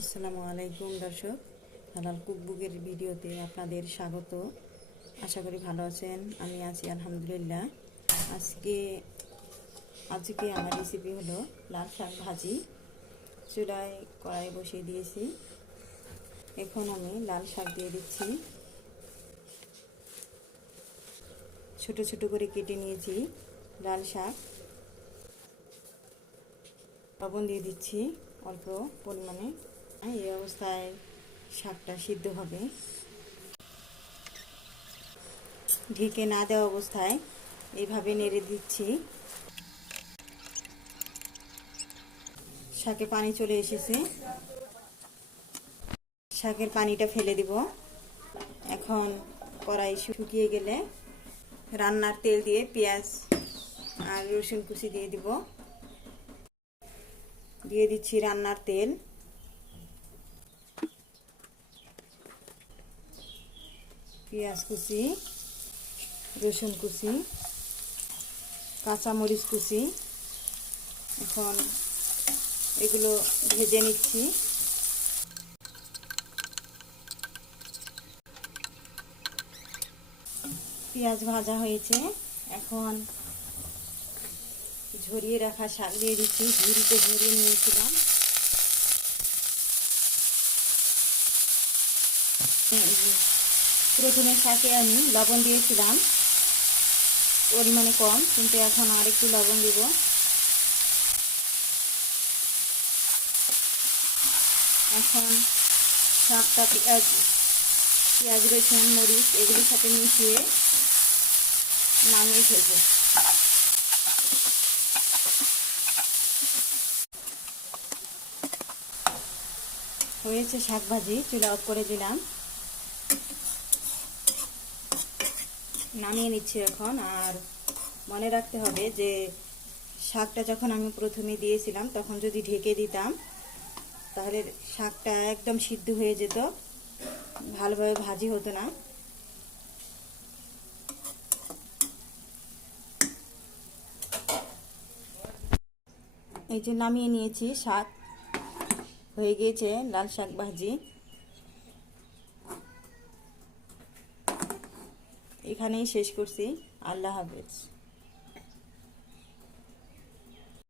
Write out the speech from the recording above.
আসসালামু আলাইকুম দর্শক, হালাল কুকবুকের ভিডিওতে আপনাদের স্বাগত। আশা করি ভালো আছেন। আমি আছি আলহামদুলিল্লাহ। আজকে আমার রেসিপি হলো লাল শাক ভাজি। চুলায় কড়াই বসিয়ে দিয়েছি। এখন আমি লাল শাক দিয়ে দিচ্ছি। ছোট ছোট করে কেটে নিয়েছি লাল শাক। লবণ দিয়ে দিচ্ছি অল্প পরিমাণে। এই অবস্থায় শাকটা সিদ্ধ হবে। ঢেকে না দেওয়া অবস্থায় এইভাবে নেড়ে দিচ্ছি। শাকে পানি চলে এসেছে, শাকের পানিটা ফেলে দিব। এখন কড়াই শুকিয়ে গেলে রান্নার তেল দিয়ে পেঁয়াজ আর রসুন কুচি দিয়ে দিব। দিয়ে দিচ্ছি রান্নার তেল, পেঁয়াজ কুচি, রসুন কুচি, কাঁচামরিচ কুচি। এখন এগুলো ভেজে নিচ্ছি। পেঁয়াজ ভাজা হয়েছে, এখন ঝরিয়ে রাখা শাক দিয়ে দিচ্ছি। ঝুড়িতে ঝরিয়ে নিয়েছিলাম। প্রথমে শাকে আমি লবণ দিয়েছিলাম পরিমাণে কম, কিন্তু এখন আর একটু লবণ দিব। এখন শাকটা পেঁয়াজ রসুন মরিচ এগুলির সাথে মিশিয়ে নামিয়ে ফেলবো। হয়েছে শাক ভাজি, চুলা অফ করে দিলাম। নামিয়ে নিচ্ছি এখন। আর মনে রাখতে হবে যে শাকটা যখন আমি প্রথমে দিয়েছিলাম তখন যদি ঢেকে দিতাম তাহলে শাকটা একদম সিদ্ধ হয়ে যেত, ভালোভাবে ভাজি হতো না। এই যে নামিয়ে নিয়েছি, শাক হয়ে গিয়েছে লাল শাক ভাজি। এখানেই শেষ করছি। আল্লাহ হাফেজ।